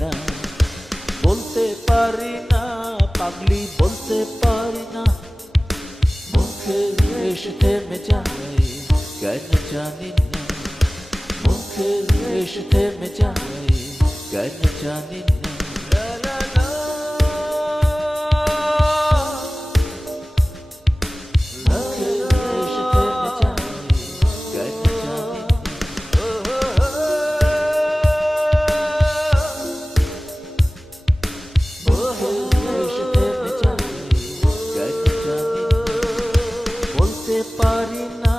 না, বলতে পারি না পাগলি, বলতে পারি না, মুখে এসে থেমে যায় কেন জানি না, মুখে এসে থেমে যায় কেন জানি না। বলতে পারি না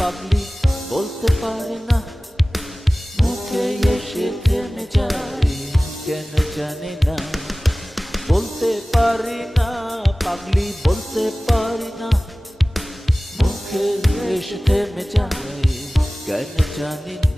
পাগলি, বলতে পারি না, মুখে এসে থেমে যায় কেন জানি না, বলতে পারি না পাগলি, বলতে পারি না, মুখে এসে থেমে যায় কেন জানি না।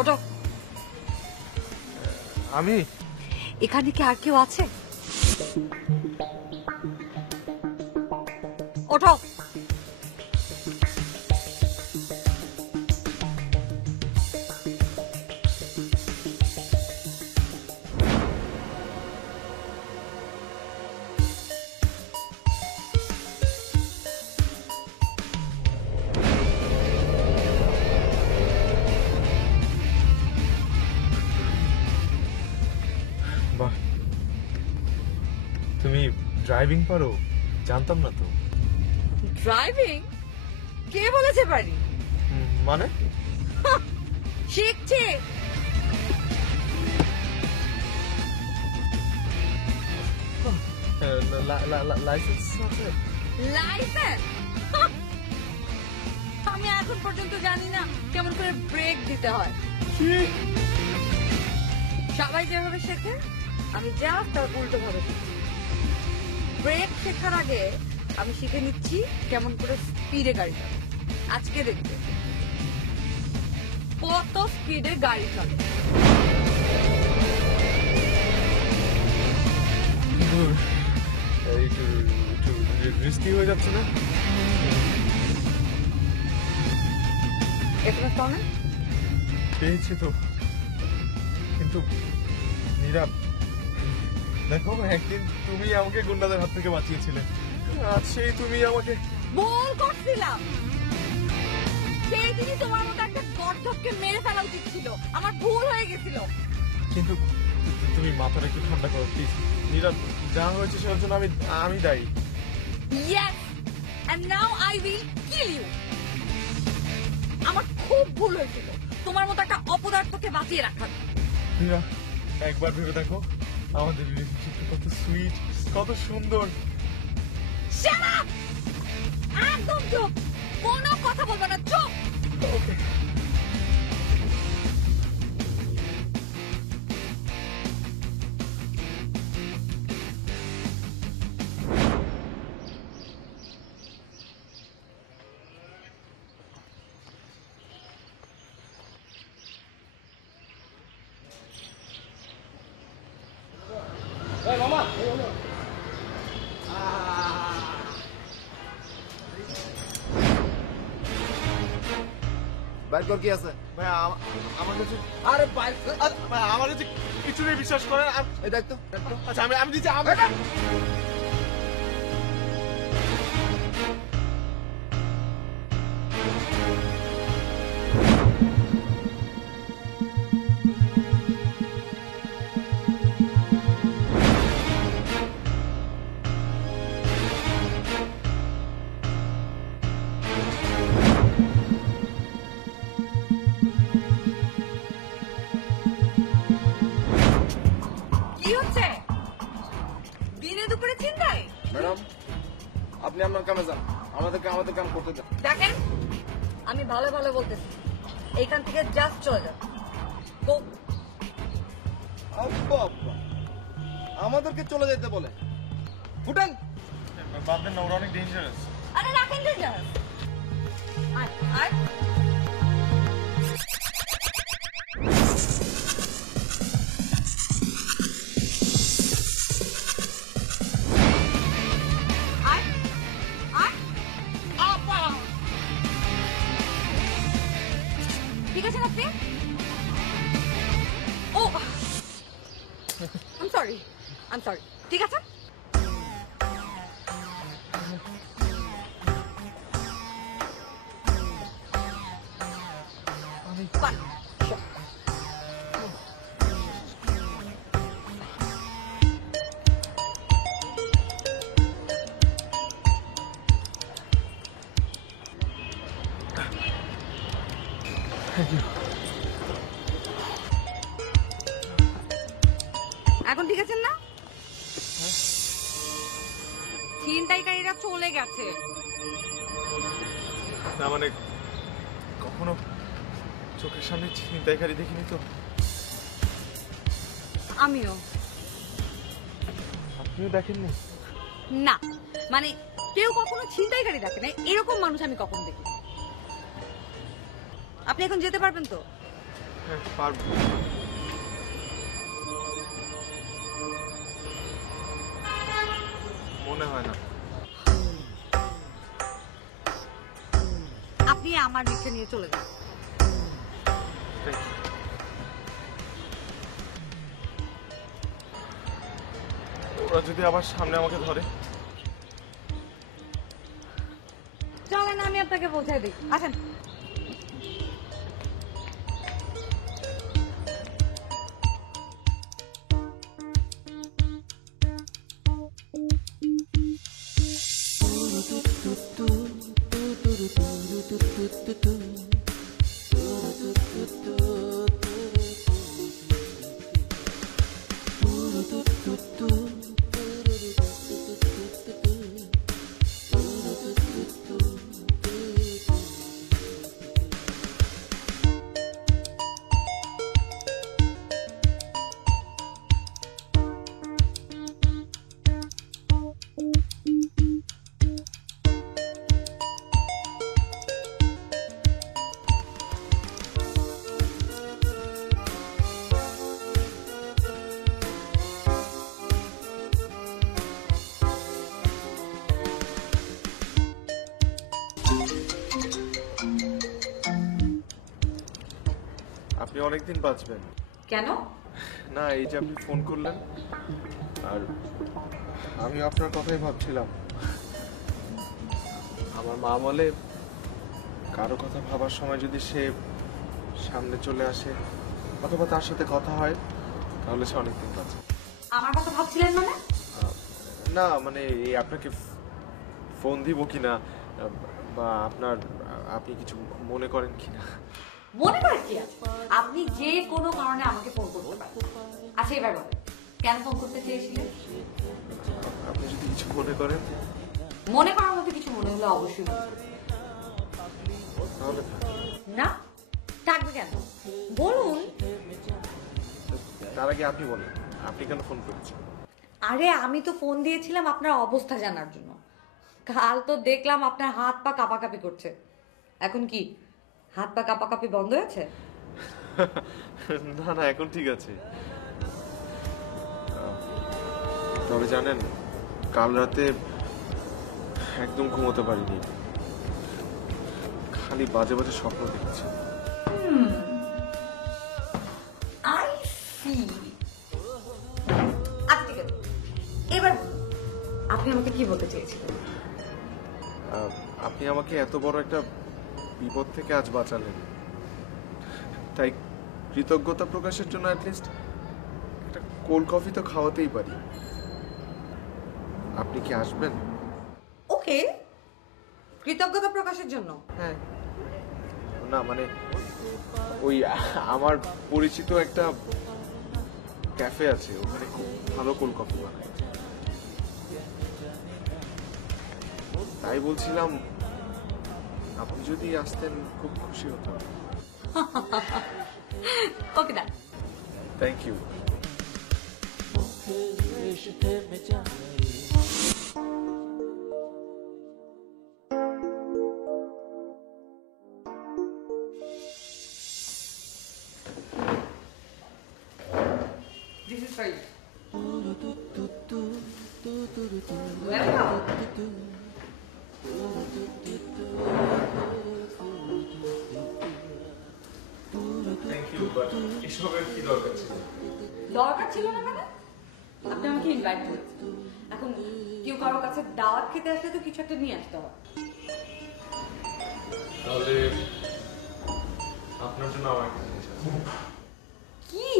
ওঠো। আমি এখানে কি আর কেউ আছে? ওঠো। বাহ, তুমি ড্রাইভিং পারো? জানতাম না তো। ড্রাইভিং? কে বলেছে পারি? মানে শিখছে। লাইসেন্স আছে? লাইসেন্স? আমি এখন পর্যন্ত জানি না কেমন করে ব্রেক দিতে হয়। সবাই যেভাবে শেখে আমি যা তার উল্টো ভাবে শিখি। ব্রেক শেখার আগে আমি শিখে নিচ্ছি কেমন করে স্পিডে গাড়ি চালায়। আজকে দেখবে কত স্পিডে গাড়ি চলে। একটু রিস্কি হয়ে যাচ্ছে না? এখানে শোনে পেয়েছি তো, কিন্তু নীরা দেখো, একদিন তুমি আমাকে গুন্ডাদের হাত থেকে বাঁচিয়েছিলে, আজ সেই তুমি আমাকে ভুল করছিলাম। সেই দিনই তোমার মতো একটা গর্ধবকে মেরে ফেলা উচিত ছিল। আমার ভুল হয়ে গেছিল। কিন্তু তুমি মাথাটা একটু ঠান্ডা করো প্লিজ। নীরা, যা হয়েছে সেটার জন্য আমি দায়ী। Yes, and now I will kill you. আমার খুব ভুল হয়েছিল তোমার মতো একটা অপদার্থকে বাঁচিয়ে রাখার। নীরা, একবার ভেবে দেখো আমাদের রিলেশনশিপটা কত সুইট, কত সুন্দর। Shut up! একদম চুপ, কোনো কথা বলবো না, চুপ। ওকে। বাইর কর কি আছে? ভাই আমার কাছে, আরে বাইর ভাই আমার কাছে কিছু নেই, বিশ্বাস করেন। এই দেখ তো। আচ্ছা আমি দিচ্ছি। কি হচ্ছে? দিনে দুপুরে চিন্তায়? ম্যাডাম, আপনি আপনার কামে যান, আমাদেরকে আমাদের কাম করতে দেন। দেখেন, আমি ভালো ভালো বলতেছি, এইখান থেকে জাস্ট চলে যান। গো। আব্বা আব্বা আমাদেরকে চলে যেতে বলে ফুটান। বাদ দেন না, ওরা অনেক ডেঞ্জারাস। আরে রাখেন ডেঞ্জারাস। আয় আয় আয় আয় আপা ঠিক আছে আপনি ও আই এম সরি ঠিক আছে Fun. Sure. এখন ঠিক আছেন না? ছিনতাইকারীরা চলে গেছে। না মানে কখনো চোখের সামনে ছিনতাইকারী দেখিনি তো। আমিও আপনিও দেখেননি? না, মানে কেউ কখনো ছিনতাইকারী দেখে না এরকম মানুষ আমি কখনো দেখি। আপনি এখন যেতে পারবেন তো? হ্যাঁ পারবো। মনে হয় না। আপনি আমার রিক্সা নিয়ে চলে যান। ওরা যদি আবার সামনে আমাকে ধরে? চলেন আমি আপনাকে পৌঁছায় দিই, আসেন। আপনি অনেকদিন বাঁচবেন। কেন? না এই যে আপনি ফোন করলেন, আর আমি আপনার কথাই ভাবছিলাম। আমার মা বলে কারো কথা ভাবার সময় যদি সে সামনে চলে আসে অথবা তার সাথে কথা হয় তাহলে সে অনেকদিন বাঁচে। আমার কথা ভাবছিলেন মানে? না মানে এই আপনাকে ফোন দিব কিনা বা আপনি কিছু মনে করেন কিনা। মনে করেন কি আছে? আপনি যে কোনো কারণে আমাকে ফোন করতে পারেন। আচ্ছা এবার বলেন, কেন ফোন করতে চেয়েছিলেন? আপনি যদি কিছু মনে করেন। মনে করার মতো কিছু মনে হলে অবশ্যই বলবেন। তাহলে না থাকবে কেন, বলুন। তার আগে আপনি বলেন, আপনি কেন ফোন করেছেন? আরে আমি তো ফোন দিয়েছিলাম আপনার অবস্থা জানার জন্য। কাল তো দেখলাম আপনার হাত পা কাঁপাকাঁপি করছে। এখন কি হাত পা কাঁপাকাঁপি বন্ধ হয়েছে? না না এখন ঠিক আছে। তবে জানেন কাল রাতে একদম ঘুমোতে পারিনি, খালি বাজে বাজে স্বপ্ন দেখছি। I see. আচ্ছা ঠিক আছে, এবার আপনি আমাকে কি বলতে চেয়েছিলেন? আপনি আমাকে এত বড় একটা বিপদ থেকে আজ বাঁচালেন, তাই কৃতজ্ঞতা প্রকাশের জন্য অ্যাটলিস্ট একটা কোল্ড কফি তো খাওয়াতেই পারি। আপনি কি আসবেন? ওকে, কৃতজ্ঞতা প্রকাশের জন্য? হ্যাঁ না মানে ওই আমার পরিচিত একটা ক্যাফে আছে, ওখানে খুব ভালো কোল্ড কফি বানায়। তাই বলছিলাম আপনি যদি আসতেন খুব খুশি হতাম। ওকে দা, থ্যাংক ইউ। মুখে এসে থেমে যায়। This is for you. Thank you but এসবের কি দরকার ছিল? দরকার ছিল না মানে? আপনি আমাকে ইনভাইট করেছেন। এখন কেউ কারোর কাছে দাওয়াত খেতে আসলে তো কিছু একটা নিয়ে আসতে হয়। তাহলে আপনার জন্য আমার একটা জিনিস আছে। কি?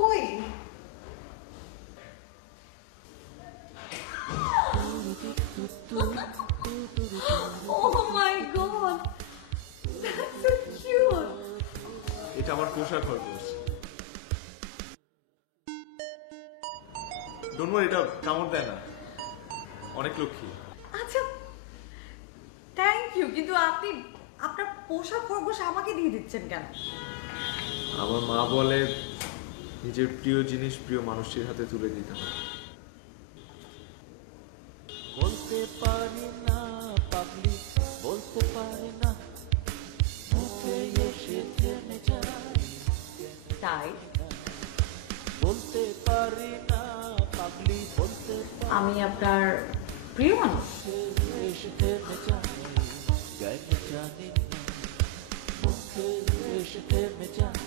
কই? Oh my god! That's so cute! এটা আমার পোশাক খরগোশ। ডোন্ট ওয়ারি, এটা কামড় দেয় না, অনেক লক্ষ্মী। আচ্ছা, থ্যাংক ইউ, কিন্তু আপনি আপনার পোশাক খরগোশ আমাকে দিয়ে দিচ্ছেন কেন? আমার মা বলে নিজের প্রিয় জিনিস প্রিয় মানুষের হাতে তুলে দিতে হয়। বলতে পারি না পাগলি, বলতে পারি না, মুখে এসে থেমে যায়। তাই বলতে পারি না পাগলি, বলতে আমি আপনার প্রিয় মানুষ। এসে থেমে যায়, কেন জানি না, মুখে এসে থেমে যায়,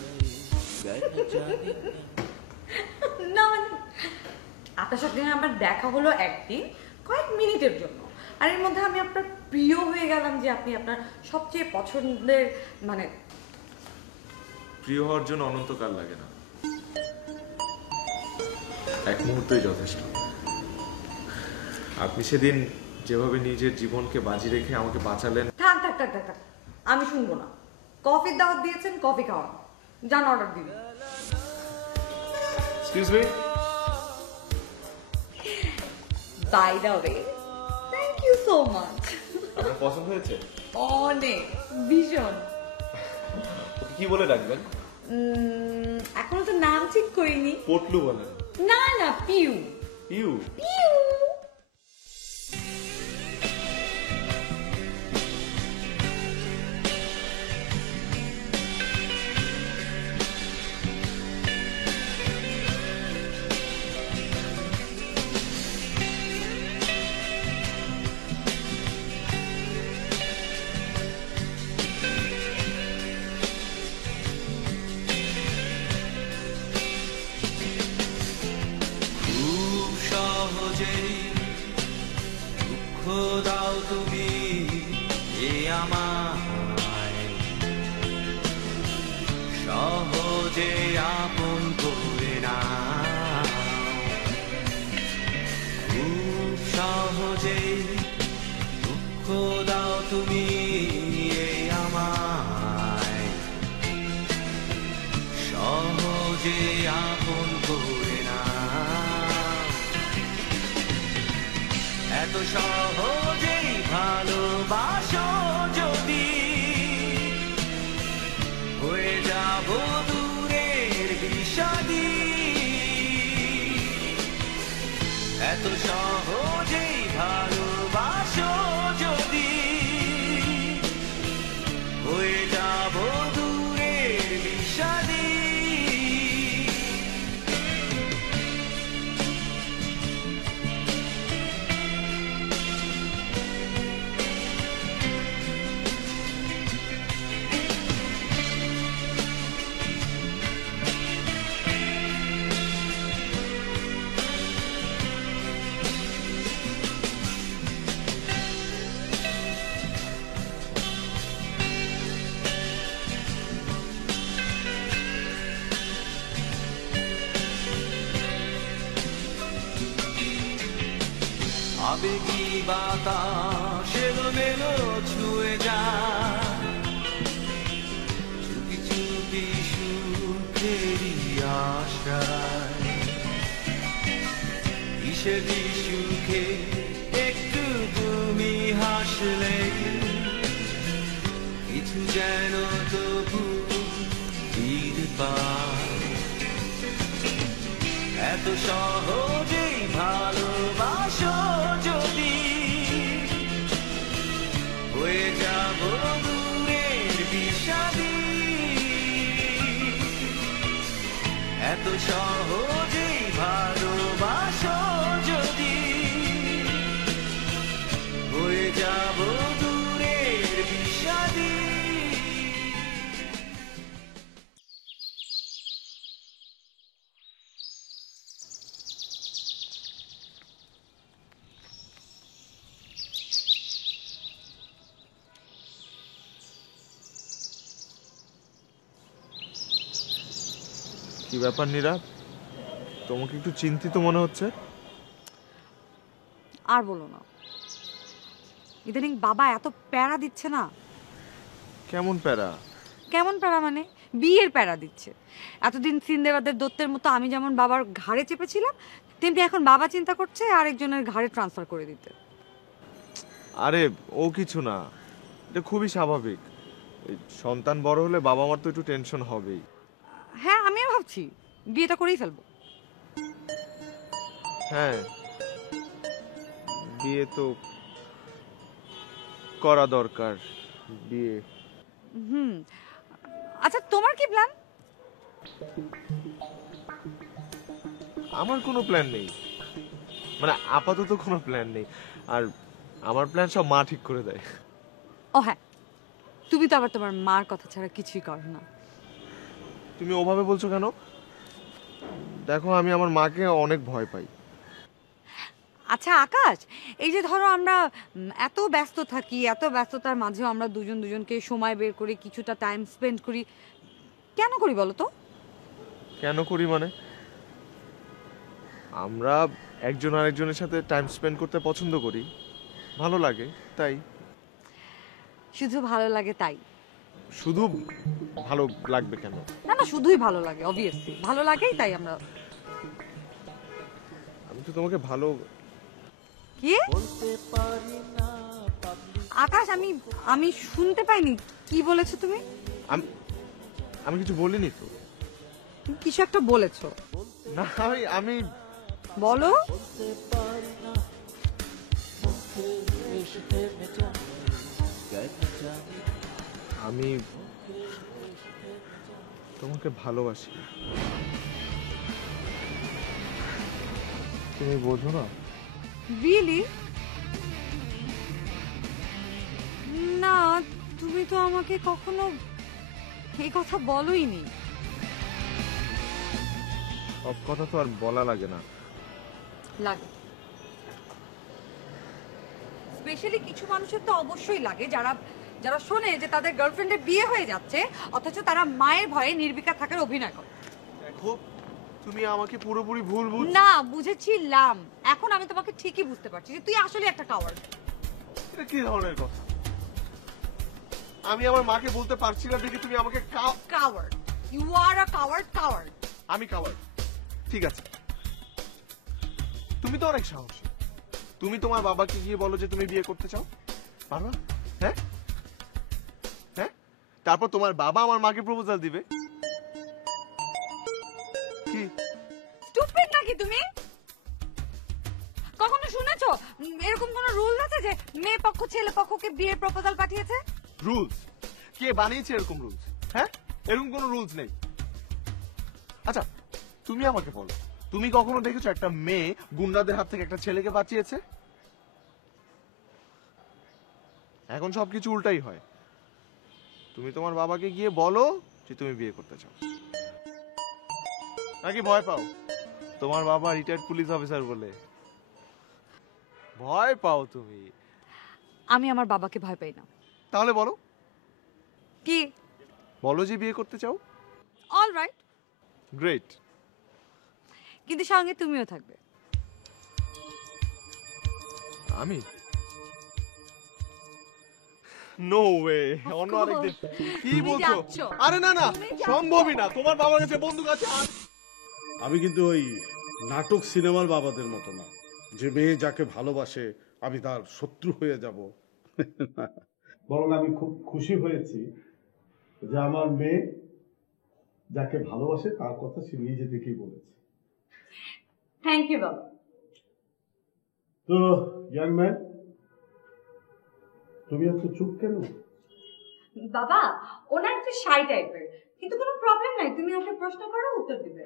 কেন জানি না। না মানে আপনার সাথে আমার দেখা হলো একদিন কয়েক মিনিটের জন্য, আর এর মধ্যে আমি আপনার প্রিয় হয়ে গেলাম যে আপনি আপনার সবচেয়ে পছন্দের মানে প্রিয় হওয়ার জন্য অনন্তকাল লাগে না, এক মুহূর্তই যথেষ্ট। আপনি সেদিন যেভাবে নিজের জীবনকে বাজি রেখে আমাকে বাঁচালেন। থাক থাক থাক থাক থাক, আমি শুনবো না। কফির দাওয়াত দিয়েছেন, কফি খাওয়ান, যান অর্ডার দিন। Excuse me, by the way, thank you so much. আপনার পছন্দ হয়েছে? অনেক, ভীষণ। ওকে কি বলে ডাকবেন? এখনো তো নাম ঠিক করিনি। পটলু বলেন। না না, পিউ। ইউ? পিউ। দাও তুমি এ আমায় সহজে আপন করে নাও, খুব সহজে দুঃখ দাও তুমি এ আমায় সহজে আপন করে নাও, এত সহজেই ভালোবাসো যদি হয়ে যাব দূরের বিষাদী, এত সহজেই ভালোবাসো যদি হয়ে যাব দূরের বিষাদী। আবেগী বাতাস এলোমেলো ছুঁয়ে যায়, চুপি চুপি সুখেরই আশায়, কিসেরই সুখে একটু তুমি হাসলে, কিছু যেন তবু ফিরে পায়, এত সহজেই ভালোবাসো যদি হয়ে যাব দূরের বিষাদী, এত সহজেই ভালোবাসো যদি হয়ে যাব দূরের বিষাদী। কি ব্যাপার নীরা, তোমাকে একটু চিন্তিত মনে হচ্ছে? আর বলো না, ইদানিং বাবা এত প্যারা দিচ্ছে না। কেমন প্যারা? কেমন প্যারা মানে? বিয়ের প্যারা দিচ্ছে। এতদিন সিন্দেবাদের দত্তের মতো আমি যেমন বাবার ঘাড়ে চেপেছিলাম, তেমনি এখন বাবা চিন্তা করছে আরেকজনের ঘাড়ে ট্রান্সফার করে দিতে। আরে ও কিছু না, এটা খুবই স্বাভাবিক। এই সন্তান বড় হলে বাবা মার তো একটু টেনশন হবেই। হ্যাঁ, আমিও ভাবছি বিয়েটা করেই ফেলবো। হ্যাঁ, বিয়ে তো করা দরকার। বিয়ে আচ্ছা, তোমার কি প্ল্যান? আমার কোনো প্ল্যান নেই, মানে আপাতত কোনো প্ল্যান নেই। আর আমার প্ল্যান সব মা ঠিক করে দেয়। ও হ্যাঁ, তুমি তো আবার তোমার মার কথা ছাড়া কিছুই করো না। তুমি ওভাবে বলছো কেন? দেখো, আমি আমার মাকে অনেক ভয় পাই। আচ্ছা আকাশ, এই যে ধরো আমরা এত ব্যস্ত থাকি, এত ব্যস্ততার মাঝেও আমরা দুজন দুজনকে সময় বের করে কিছুটা টাইম স্পেন্ড করি, কেন করি বলো তো? কেন করি মানে, আমরা একজন আরেকজনের সাথে টাইম স্পেন্ড করতে পছন্দ করি, ভালো লাগে তাই। শুধু ভালো লাগে তাই? শুধু ভালো লাগবে কেন? না না, শুধুই ভালো লাগে, অবভিয়াসলি ভালো লাগেই তাই আমরা। আমি তো তোমাকে ভালো। কি আকাশ, আমি শুনতে পাইনি, কি বলেছো তুমি? আমি কিছু বলিনি তো। কিছু একটা বলেছো। না, আমি বলো। আমি তোমাকে ভালোবাসি, তুমি বোঝো না? রিয়েলি? না, তুমি তো আমাকে কখনো এই কথা বলোইনি। সব কথা তো আর বলা লাগে না। লাগে, স্পেশালি কিছু মানুষের তো অবশ্যই লাগে, যারা যারা শোনে যে তাদের গার্লফ্রেন্ডের বিয়ে হয়ে যাচ্ছে, অথচ তারা মায়ের ভয়ে নির্বিকার থাকার অভিনয় করে। দেখো, তুমি আমাকে পুরোপুরি ভুল না, বুঝেছিলাম। এখন আমি তোমাকে ঠিকই বুঝতে পারছি যে তুই আসলে একটা কাওয়ার্ড। এটা কি ধরনের কথা? আমি আমার মাকে বলতে পারছি না দেখে তুমি আমাকে coward. You are a coward, coward. আমি কাওয়ার্ড? ঠিক আছে, তুমি তো অনেক সাহসী। তুমি তোমার বাবাকে গিয়ে বলো যে তুমি বিয়ে করতে চাও, পারবা? হ্যাঁ হ্যাঁ, তারপর তোমার বাবা আমার মাকে প্রপোজাল দিবে। কি স্টুপিড নাকি তুমি? কখনো শুনেছো এরকম কোন রুল আছে যে মেয়ে পক্ষ ছেলে পক্ষকে বিয়ের প্রপোজাল পাঠিয়েছে? রুলস? কে বানিয়েছে এরকম রুলস? হ্যাঁ, এরকম কোনো রুলস নেই। আচ্ছা, তুমি আমাকে বলো, তুমি কখনো দেখেছো একটা মেয়ে গুন্ডাদের হাত থেকে একটা ছেলেকে বাঁচিয়েছে? এখন সবকিছু উল্টাই হয়। তুমি তোমার বাবাকে গিয়ে বলো যে তুমি বিয়ে করতে চাও, নাকি ভয় পাও? তোমার বাবা রিটায়ার্ড পুলিশ অফিসার বলে ভয় পাও তুমি? আমি আমার বাবাকে ভয় পাই না। তাহলে বলো, কি? বলো যে বিয়ে করতে চাও। All right, great. কিন্তু সঙ্গে তুমিও থাকবে। আমি? নো ওয়ে, অন্য আরেকদিন। কি বলছো? আরে না না, সম্ভবই না। তোমার বাবার কাছে বন্দুক আছে? আমি কিন্তু ওই নাটক সিনেমার বাবাদের মতো না, যে মেয়ে যাকে ভালোবাসে আমি তার শত্রু হয়ে যাব। বরং আমি খুব খুশি হয়েছি যে আমার মেয়ে যাকে ভালোবাসে তার কথা সে নিজে থেকেই বলেছে। থ্যাংক ইউ বাবা। তো ইয়াং ম্যান, তুমি এত চুপ কেন? বাবা ওনার একটু শাই টাইপের, কিন্তু কোনো প্রবলেম নাই, তুমি ওকে প্রশ্ন করো উত্তর দিবে।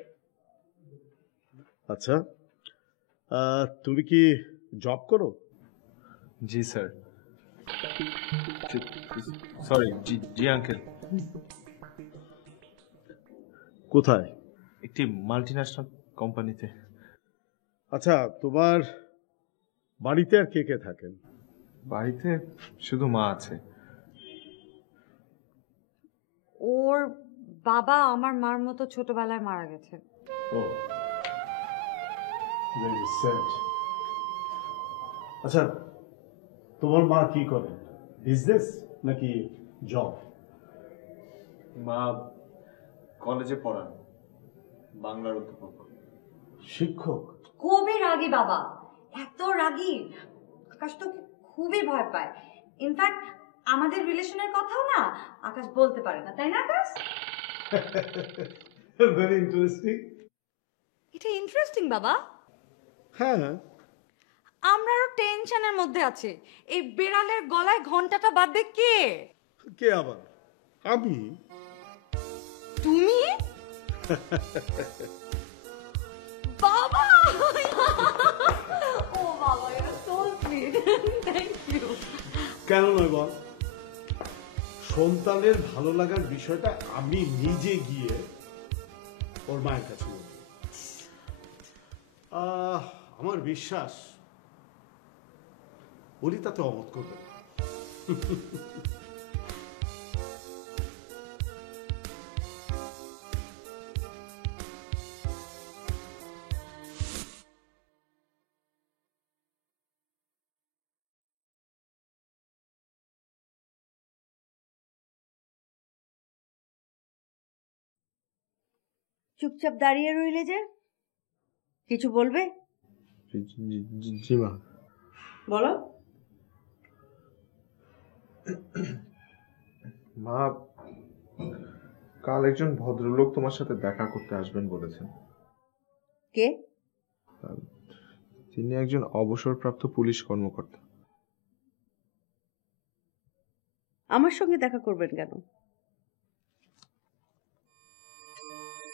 আচ্ছা, তুমি কি জব করো? জি স্যার। সরি, জি জি আঙ্কেল। কোথায়? একটি মাল্টিন্যাশনাল কোম্পানিতে। আচ্ছা, তোমার বাড়িতে আর কে কে থাকেন? বাড়িতে শুধু মা আছে। ওর বাবা আমার মার মতো ছোটবেলায় মারা গেছে। ও, ভেরি স্যাড। আচ্ছা, তোমার মা কি করে? বিজনেস নাকি জব? মা কলেজে পড়ান, বাংলার অধ্যাপক। শিক্ষক? খুবই রাগী বাবা, এত রাগী আকাশ তো খুবই ভয় পায়। ইনফ্যাক্ট আমাদের রিলেশনের কথাও না আকাশ বলতে পারে না, তাই না আকাশ? Very interesting. এটা ইন্টারেস্টিং বাবা। হ্যাঁ, আমরা আরো টেনশনের মধ্যে আছি, এই বিড়ালের গলায় ঘন্টাটা বাঁধবে কে? কে আবার? আমি। তুমি? বাবা ও বাবা, এটা সো সুইট, থ্যাংক ইউ। কেন নয় বল? সন্তানের ভালো লাগার বিষয়টা আমি নিজে গিয়ে ওর মায়ের কাছে বলব। আমার বিশ্বাস উনি তাতে অমত করবেন। চুপচাপ দাঁড়িয়ে রইলে যে, কিছু বলবে? জি মা। বলো। মা, কাল একজন ভদ্রলোক তোমার সাথে দেখা করতে আসবেন বলেছেন। কে? তিনি একজন অবসরপ্রাপ্ত পুলিশ কর্মকর্তা। আমার সঙ্গে দেখা করবেন কেন?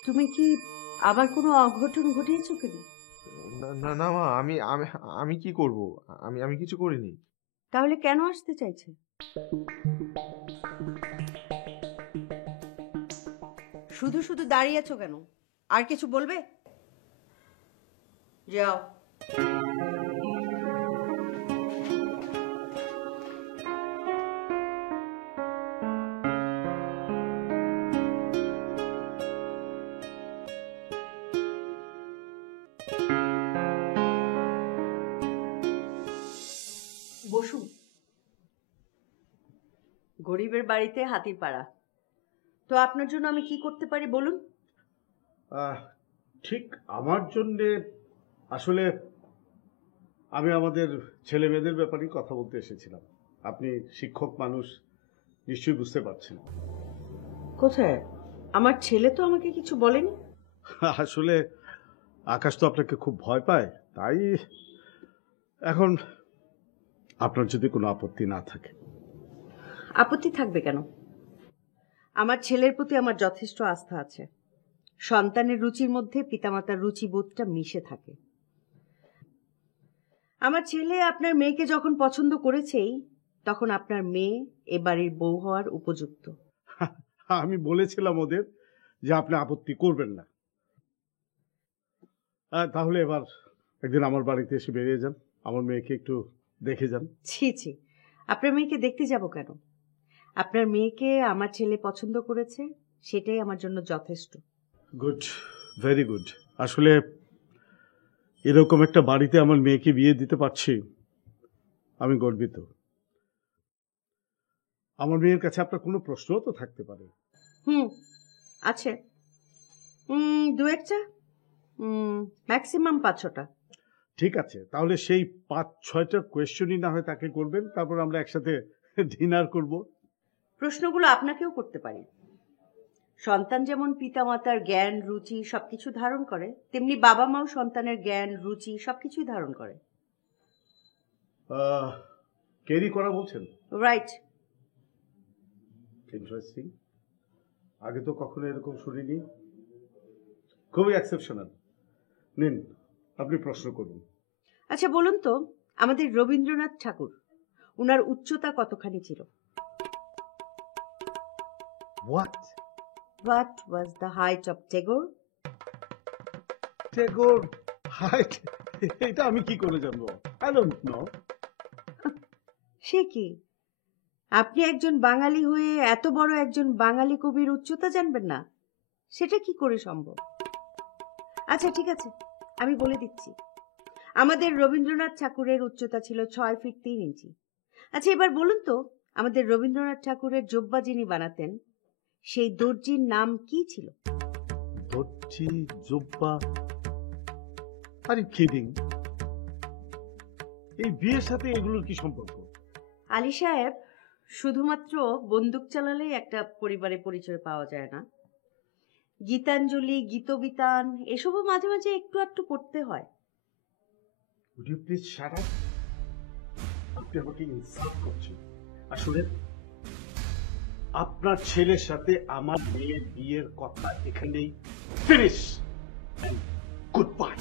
তুমি কি আবার কোনো অঘটন ঘটিয়েছো কেন? না না মা, আমি আমি আমি কি করব? আমি কিছু করিনি। তাহলে কেন আসতে চাইছে? শুধু শুধু দাঁড়িয়ে আছো কেন? আর কিছু বলবে? যাও। বসুন। গরিবের বাড়িতে হাতির পাড়া। তো আপনার জন্য আমি কি করতে পারি বলুন? ঠিক আমার জন্যে আসলে আমি আমাদের ছেলে মেয়েদের ব্যাপারেই কথা বলতে এসেছিলাম। আপনি শিক্ষক মানুষ, নিশ্চয়ই বুঝতে পারছেন। কোথায়? আমার ছেলে তো আমাকে কিছু বলেনি। আসলে আকাশ তো আপনাকে খুব ভয় পায়, তাই এখন আপনার যদি কোনো আপত্তি না থাকে। আপত্তি থাকবে কেন? আমার ছেলের প্রতি আমার যথেষ্ট আস্থা আছে। সন্তানের রুচির মধ্যে পিতামাতার রুচিবোধটা মিশে থাকে। আমার ছেলে আপনার মেয়েকে যখন পছন্দ করেছেই, তখন আপনার মেয়ে এ বাড়ির বউ হওয়ার উপযুক্ত। আমি বলেছিলাম ওদের যে আপনি আপত্তি করবেন না। তাহলে এবার একদিন আমার বাড়িতে এসে বেরিয়ে যান, আমার মেয়েকে একটু দেখে যান। ছি ছি, আপনার মেয়েকে দেখতে যাব কেন? আপনার মেয়েকে আমার ছেলে পছন্দ করেছে, সেটাই আমার জন্য যথেষ্ট। Good, very good. আসলে এরকম একটা বাড়িতে আমার মেয়েকে বিয়ে দিতে পারছি, আমি গর্বিত। আমার মেয়ের কাছে আপনার কোনো প্রশ্নও তো থাকতে পারে। আছে, দু একটা, ম্যাক্সিমাম 5-6টা। ঠিক আছে, তাহলে সেই 5-6টা কোয়েশ্চনই না হয় তাকে করবেন, তারপর আমরা একসাথে ডিনার করব। প্রশ্নগুলো আপনাকেও করতে পারি। সন্তান যেমন পিতামাতার জ্ঞান রুচি সবকিছু ধারণ করে, তেমনি বাবা মাও সন্তানের জ্ঞান রুচি সবকিছুই ধারণ করে। ক্যারি করা বলছেন? রাইট। ইন্টারেস্টিং, আগে তো কখনো এরকম শুনিনি, খুবই এক্সেপশনাল। নিন, আপনি প্রশ্ন করুন। আচ্ছা বলুন তো, আমাদের রবীন্দ্রনাথ ঠাকুর, উনার উচ্চতা কতখানি ছিল? What was the height of Tagore? Tagore height? এটা আমি কি করে জানবো? I don't know. সে কি, আপনি একজন বাঙালি হয়ে এত বড় একজন বাঙালি কবির উচ্চতা জানবেন না? সেটা কি করে সম্ভব? আচ্ছা ঠিক আছে, আমি বলে দিচ্ছি। আমাদের রবীন্দ্রনাথ ঠাকুরের উচ্চতা ছিল 6 ফিট 3 ইঞ্চি। আচ্ছা এবার বলুন তো, আমাদের রবীন্দ্রনাথ ঠাকুরের জোব্বা যিনি বানাতেন, সেই দর্জির নাম কি ছিল? দর্জি, জুব্বা? Are you kidding? এই বিয়ের সাথে এগুলোর কি সম্পর্ক? আলী সাহেব, শুধুমাত্র বন্দুক চালালেই একটা পরিবারের পরিচয় পাওয়া যায় না। গীতাঞ্জলি, গীতবিতান এসবও মাঝে মাঝে একটু একটু পড়তে হয়। Would you please shut up? আপনি আমাকে ইনসাল্ট করছেন। আসলে আপনার ছেলের সাথে আমার মেয়ের বিয়ের কথা এখানেই ফিনিশ এন্ড গুড বাই।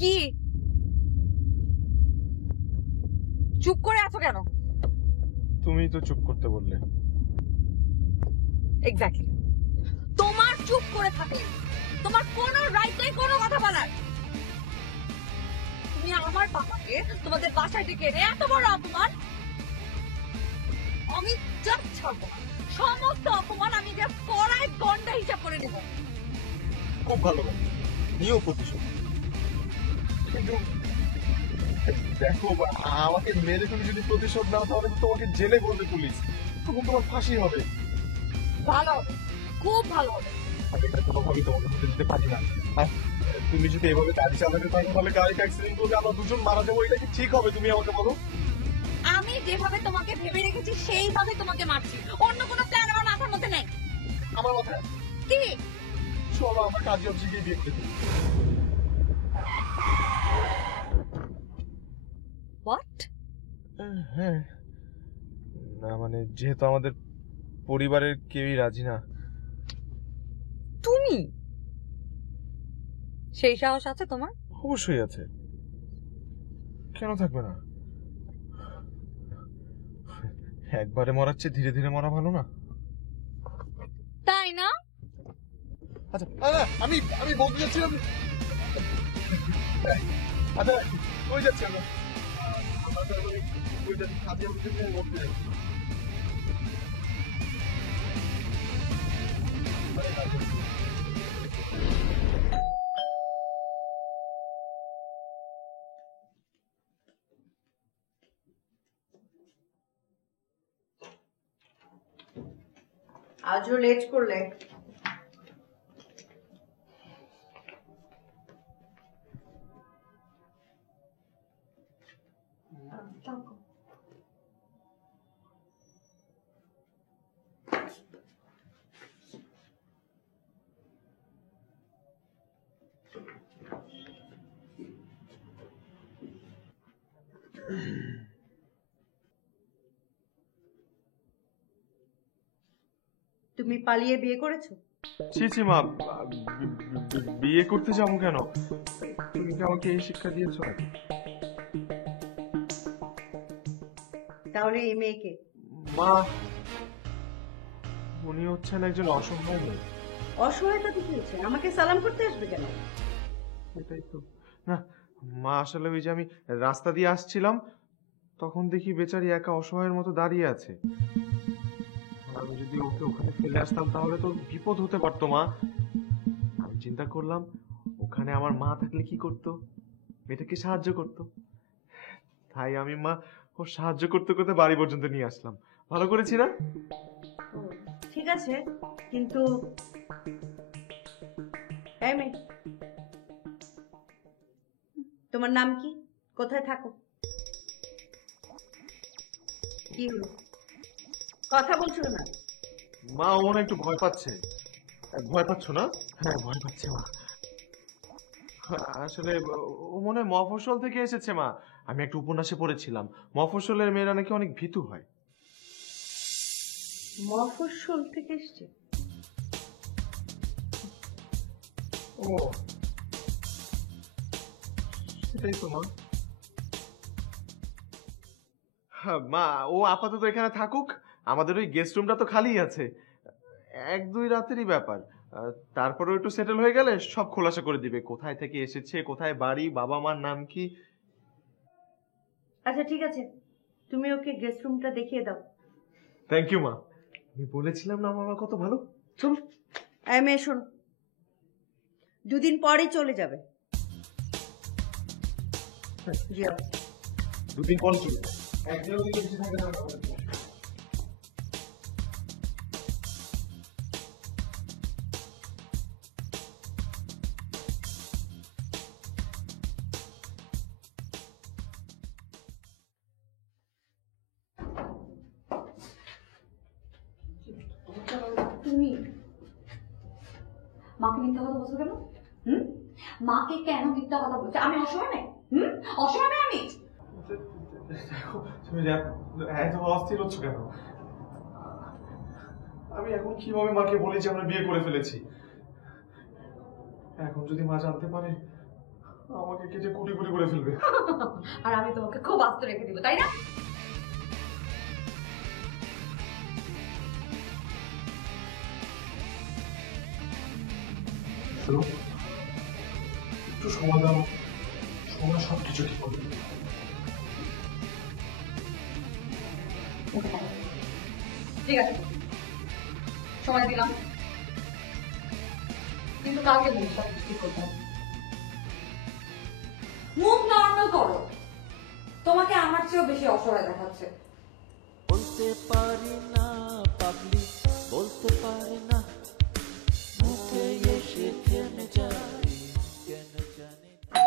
কি চুপ করে আছো কেন? তুমি তো চুপ করতে বললে। এক্স্যাক্টলি, তোমার চুপ করে থাকলে তোমার কোনো রাইট নেই কোনো কথা বলার। তুমি আমার বাবাকে তোমাদের বাসায় ডেকে এনে এত বড় অপমান। আমি জাস্ট ছাড়বো না। সমস্ত অপমান আমি যে কড়াই গন্ডা হিসাব করে নেব। খুব ভালো, নিও প্রতিশোধ। কিন্তু দেখো, আমাকে মেরে তুমি যদি প্রতিশোধ নাও তাহলে তো তোমাকে জেলে করবে পুলিশ, তখন তোমার ফাঁসি হবে। ভালো হবে, খুব ভালো হবে। আমি এটা কোনোভাবেই তোমাকে হতে দিতে পারি না। আর তুমি যদি এভাবে গাড়ি চালাতে থাকো তাহলে গাড়িটা অ্যাক্সিডেন্ট করবে, আমরা দুজন মারা যাবো। এটা কি ঠিক হবে? তুমি আমাকে বলো। আমি যেভাবে তোমাকে ভেবে রেখেছি সেইভাবে তোমাকে মারছি, অন্য কোনো প্ল্যান আমার মাথার মধ্যে নেই। আমার মাথায় কি? চলো আমরা কাজী অফিসে বিয়ে করে দিই। হোয়াট? হ্যাঁ, না মানে যেহেতু আমাদের পরিবারের কেউই রাজি না। তুমি? সেই সাহস আছে তোমার? অবশ্যই আছে, কেন থাকবে না? একবারে মরাচ্ছে, ধীরে ধীরে মরা ভালো না? তাই না? আচ্ছা আমি আমি বলতে যাচ্ছিলাম। আচ্ছা কই যাচ্ছি আমরা? আজও লেট করলে। তুমি পালিয়ে বিয়ে করেছো? ছি মা, বিয়ে করতে যাবো কেন? তুমি কি আমাকে এই শিক্ষা দিয়েছো? তাহলে এই মেয়েকে? মা, উনি হচ্ছেন একজন অসহায় মেয়ে। অসহায়তা দেখিয়েছেন, আমাকে সালাম করতে আসবে কেন? এটাই তো না মা, আসলে ওই যে আমি রাস্তা দিয়ে আসছিলাম, তখন দেখি বেচারি একা অসহায়ের মতো দাঁড়িয়ে আছে। আমি যদি ওকে ওখানে ফেলে আসতাম তাহলে তো বিপদ হতে পারতো মা। আমি চিন্তা করলাম ওখানে আমার মা থাকলে কি করতো, মেয়েটাকে সাহায্য করতো। তাই আমি মা ও সাহায্য করতে করতে বাড়ি পর্যন্ত নিয়ে আসলাম। ভালো করেছি না? ঠিক আছে, কিন্তু এই মেয়ে, তোমার নাম কি? কোথায় থাকো? কি হলো? কথা বলছো না? মা ও মনে হয় একটু ভয় পাচ্ছে। ভয় পাচ্ছ না? হ্যাঁ ভয় পাচ্ছে মা। আসলে ও মনে হয় মফস্বল থেকে এসেছে মা। আমি একটা উপন্যাসে পড়েছিলাম মফস্বলের মেয়েরা নাকি অনেক ভীতু হয়। মফস্বল থেকে এসছে? ও সেটাই তো মা। হ্যাঁ মা, ও আপাতত এখানে থাকুক, আমাদের ওই গেস্ট রুমটা তো খালি আছে। 1-2 রাতেরই ব্যাপার। তারপরে একটু সেটেল হয়ে গেলে সব খোলাসা করে দিবে, কোথায় থেকে এসেছে, কোথায় বাড়ি, বাবা মার নাম কি। আচ্ছা ঠিক আছে, তুমি ওকে গেস্ট রুমটা দেখিয়ে দাও। থ্যাংক ইউ মা। আমি বলেছিলাম না আমার মা কত ভালো। চল। এই মেয়ে শোন, 2 দিন পরেই চলে যাবে। যাও। 2 দিন পর চলে। একদিনও যদি কিছু থাকে না। তুমি মাকে মিথ্যা কথা বলছো কেন? মাকে কেন মিথ্যা কথা বলছো? আমি অসহায় নই? অসহায় নই আমি? তুমি এত অস্থির হচ্ছ কেন? আমি এখন কিভাবে মাকে বলি যে আমরা বিয়ে করে ফেলেছি? এখন যদি মা জানতে পারে আমাকে কেটে কুটি কুটি করে ফেলবে। আর আমি তোমাকে খুব আস্ত রেখে দিব, তাই না? একটু সময় দাও, সময় সবকিছু ঠিক করবে। ঠিক আছে, সময় দিলাম, কিন্তু কালকে বলি সব ঠিক করতে হবে। মুখ নর্মাল করো, তোমাকে আমার চেয়েও বেশি অসহায় দেখাচ্ছে। বলতে পারি না পাগলি, বলতে পারি না, মুখে এসে থেমে যায়, কেন জানি না।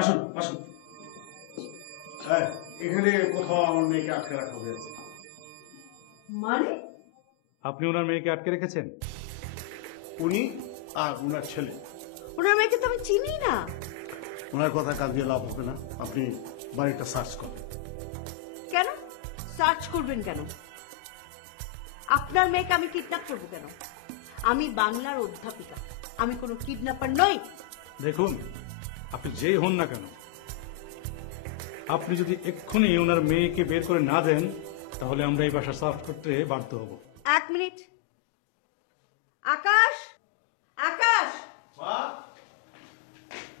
আসুন আসুন। হ্যাঁ, এখানে কোথাও আমার মেয়েকে আটকে রাখা হয়েছে। মানে? আপনি ওনার মেয়েকে আটকে রেখেছেন? উনি আর উনার ছেলে। ওনার মেয়েকে তো আমি চিনি না। ওনার কথা কান দিয়ে লাভ হবে না, আপনি বাড়িটা সার্চ করেন। কেন সার্চ করবেন কেন? আপনার মেয়েকে আমি কিডন্যাপ করবো কেন? আমি বাংলার অধ্যাপিকা, আমি কোনো কিডন্যাপার নই। দেখুন, আপনি যেই হন না কেন, আপনি যদি এক্ষুনি ওনার মেয়েকে বের করে না দেন তাহলে আমরা এই বাসা সার্চ করতে বাধ্য হব। 1 মিনিট। আকাশ, আকাশ। মা,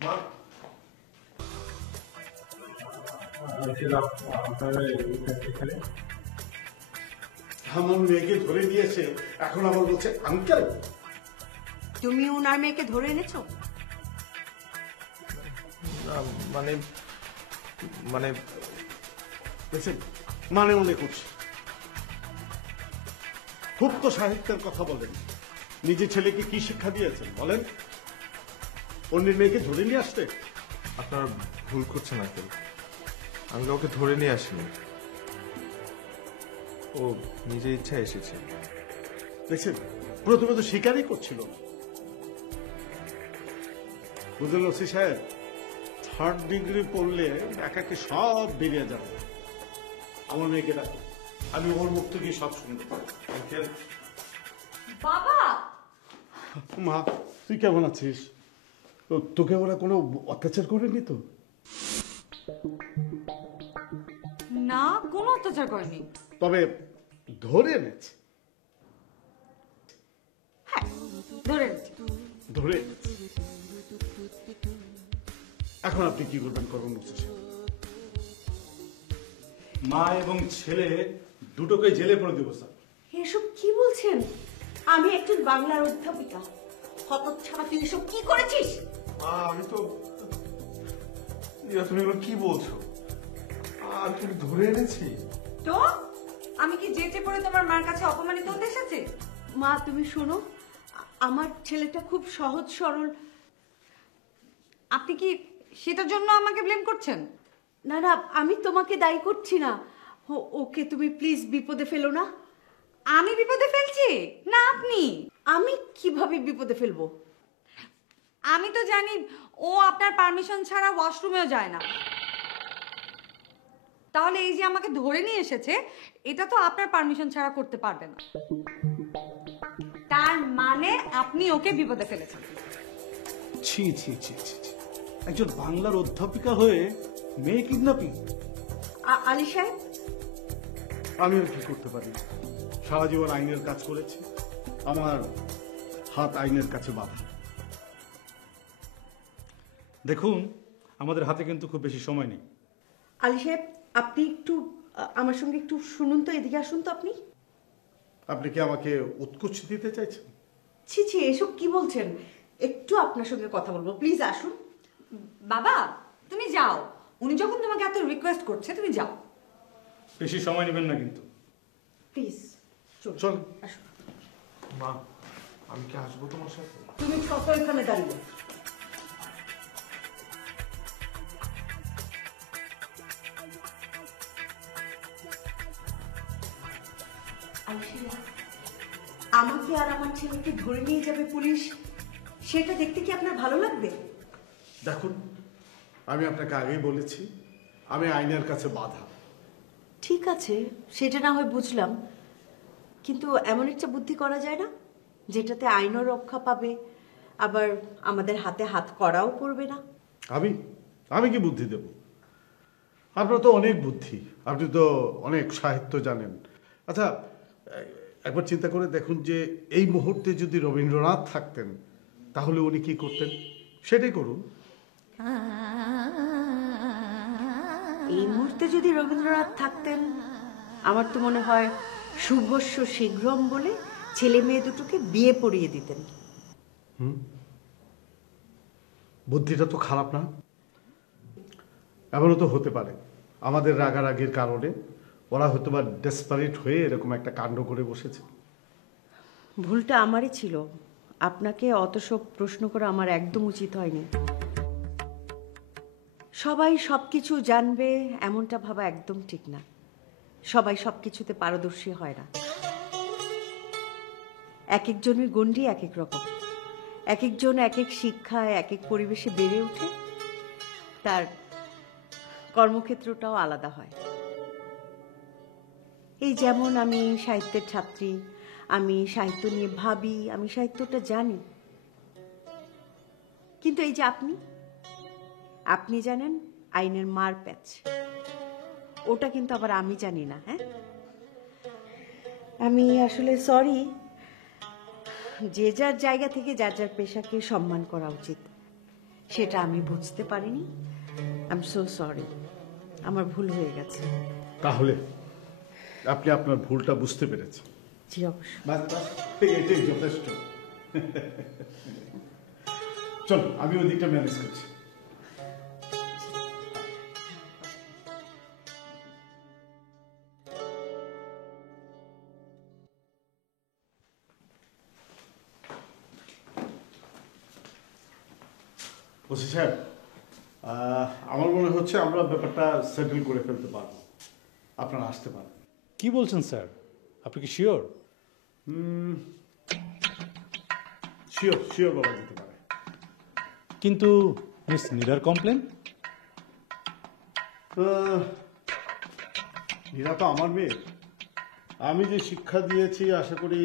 মা, আমার মেয়েকে ধরে নিয়েছে, এখন আবার বলছে আঙ্কেল। তুমি ওনার মেয়েকে ধরে এনেছো? মানে মানে দেখছেন, মানে মনে করছে। খুব তো সাহিত্যের কথা বলেন, নিজের ছেলেকে কি শিক্ষা দিয়েছেন বলেন? অন্যের মেয়েকে ধরে নিয়ে আসতে? আপনার ভুল করছেন আঙ্কেল, আমি ওকে ধরে নিয়ে আসিনি, ও নিজের ইচ্ছায় এসেছে। দেখছেন, প্রথমে তো স্বীকারই করছিল না। বুঝলেন ওসি সাহেব, 3rd ডিগ্রি পড়লে একাকে সব বেরিয়ে যাবে। আমার মেয়েকে ডাকো, আমি ওর মুখ থেকে সব শুনবো। আঙ্কেল। বাবা, মা, তুই কেমন আছিস? তোকে ওরা কোনো অত্যাচার করেনি তো? না, কোনো অত্যাচার করেনি। তবে ধরে এনেছে। হ্যাঁ, ধরে এনেছি। ধরে এনেছে। এখন আপনি কি করবেন করবেন বলছে? মা এবং ছেলে দুটোকে জেলে পড়ে দেবো স্যার। এসব কি বলছেন? আমি একজন বাংলার অধ্যাপিকা। হতচ্ছাড়া, তুই এসব কি করেছিস? মা, আমি তো তুমি এগুলো কি বলছো? আর তুমি ধরে এনেছি? তো আমি কি যেচে পড়ে তোমার মার কাছে অপমানিত হতে এসেছি? মা তুমি শোনো, আমার ছেলেটা খুব সহজ সরল। আপনি কি সেটার জন্য আমাকে ব্লেম করছেন? না না, আমি তোমাকে দায়ী করছি না। ওকে তুমি প্লিজ বিপদে ফেলো না। আমি বিপদে ফেলছি না আপনি? আমি কিভাবে বিপদে ফেলবো? আমি তো জানি ও আপনার পারমিশন ছাড়া ওয়াশরুমেও যায় না। তাহলে এই যে আমাকে ধরে নিয়ে এসেছে, এটা তো আপনার পারমিশন ছাড়া করতে পারবে না। তার মানে আপনি ওকে বিপদে ফেলেছেন। ছি ছি ছি ছি ছি। একজন বাংলার অধ্যাপিকা হয়ে মেয়ে কিডন্যাপিং? আলী সাহেব, আমি আর কি করতে পারি? সারা জীবন আইনের কাজ করেছি, আমার হাত আইনের কাছে বাঁধা। দেখুন, আমাদের হাতে কিন্তু খুব বেশি সময় নেই। আলী সাহেব, আপনি একটু আমার সঙ্গে একটু শুনুন তো, এদিকে আসুন তো আপনি। আপনি কি আমাকে উৎকোচ দিতে চাইছেন? ছি ছি, এসব কি বলছেন? একটু আপনার সঙ্গে কথা বলবো, প্লিজ আসুন। বাবা তুমি যাও, উনি যখন তোমাকে এত রিকোয়েস্ট করছে তুমি যাও। বেশি সময় নেবেন না কিন্তু। প্লিজ চল। আসুন। মা, আমি কি আসবো তোমার সাথে? তুমি কত এখানে দাঁড়িয়ে? আমাকে আর আমার ছেলেকে ধরে নিয়ে যাবে পুলিশ, সেটা দেখতে কি আপনার ভালো লাগবে? দেখুন, আমি আপনাকে আগেই বলেছি, আমি আইনের কাছে বাধা। ঠিক আছে, সেটা না হয় বুঝলাম, কিন্তু এমন একটা বুদ্ধি করা যায় না যেটাতে আইনও রক্ষা পাবে, আবার আমাদের হাতে হাত করাও পড়বে না? আমি কি বুদ্ধি দেব? আপনার তো অনেক বুদ্ধি, আপনি তো অনেক সাহিত্য জানেন। আচ্ছা, একবার চিন্তা করে দেখুন যে এই মুহূর্তে যদি রবীন্দ্রনাথ থাকতেন তাহলে উনি কি করতেন, সেটাই করুন। এই মুহূর্তে যদি রবীন্দ্রনাথ থাকতেন, আমার তো মনে হয় শুভস্য শীঘ্রম বলে ছেলে মেয়ে দুটোকে বিয়ে পড়িয়ে দিতেন। বুদ্ধিটা তো খারাপ না। এমনও তো হতে পারে আমাদের রাগারাগির কারণে ওরা হয়তো বা ডেসপারেট হয়ে এরকম একটা কাণ্ড করে বসেছে। ভুলটা আমারই ছিল, আপনাকে অত সব প্রশ্ন করা আমার একদম উচিত হয়নি। সবাই সবকিছু জানবে এমনটা ভাবা একদম ঠিক না। সবাই সবকিছুতে পারদর্শী হয় না। এক একজনের গণ্ডি এক এক রকম, এক একজন এক এক শিক্ষায় এক এক পরিবেশে বেড়ে ওঠে, তার কর্মক্ষেত্রটাও আলাদা হয়। এই যেমন আমি সাহিত্যের ছাত্রী, আমি সাহিত্য নিয়ে ভাবি, আমি সাহিত্যটা জানি, কিন্তু এই যে আপনি জানেন আইনের মার প্যাচ, ওটা কিন্তু আবার আমি জানি না। হ্যাঁ, আমি আসলে সরি, যে যার জায়গা থেকে যার যার পেশাকে সম্মান করা উচিত, সেটা আমি বুঝতে পারিনি। আই এম সো সরি, আমার ভুল হয়ে গেছে। তাহলে আপনি আপনার ভুলটা বুঝতে পেরেছেন। জি অবশ্যই। এটাই যথেষ্ট। চল, আমি ওই দিকটা ম্যানেজ করছি। ওসি সাহেব, আমার মনে হচ্ছে আমরা ব্যাপারটা সেটেল করে ফেলতে পারবো, আপনারা আসতে পারেন। কি বলছেন স্যার, আপনি কি শিওর? শিওর বলা যেতে পারে। কিন্তু মিস নীলার কমপ্লেন? নীরা তো আমার মেয়ে, আমি যে শিক্ষা দিয়েছি আশা করি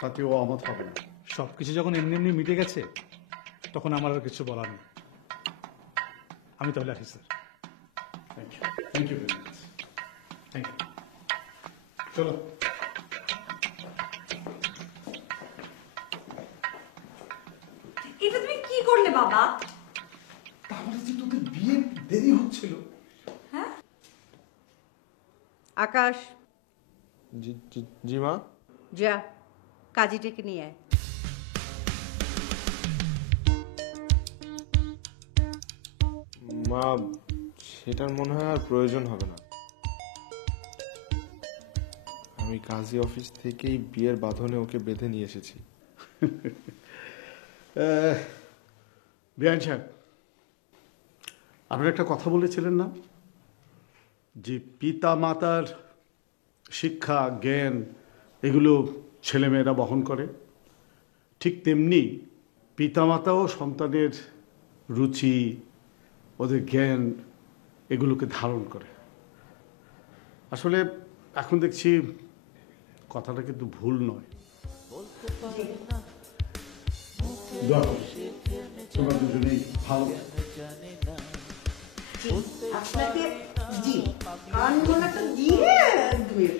তাতে ও আমার হবে না। সব কিছু যখন এমনি এমনি মিটে গেছে, তখন আমার আর কিছু বলার নেই। আমি তাহলে আসি sir. Thank you very much. Thank you. চলো। এটা তুমি কি করলে বাবা? তাহলে যে তোদের বিয়ে দেরি হচ্ছিল। হ্যাঁ আকাশ, জি মা। যা কাজীটাকে নিয়ে আয়। মা, সেটার মনে হয় আর প্রয়োজন হবে না। আমি কাজী অফিস থেকেই বিয়ের বাঁধনে ওকে বেঁধে নিয়ে এসেছি। বেআইন সাহেব, আপনি একটা কথা বলেছিলেন না যে পিতা মাতার শিক্ষা জ্ঞান এগুলো ছেলেমেয়েরা বহন করে, ঠিক তেমনি পিতামাতাও সন্তানের রুচি, ওদের জ্ঞান এগুলোকে ধারণ করে। আসলে এখন দেখছি কথাটা কিন্তু ভুল নয়। তোমরা দুজনেই ভালো। আপনাকে জি কান গোলাটা দিয়ে ধুয়ে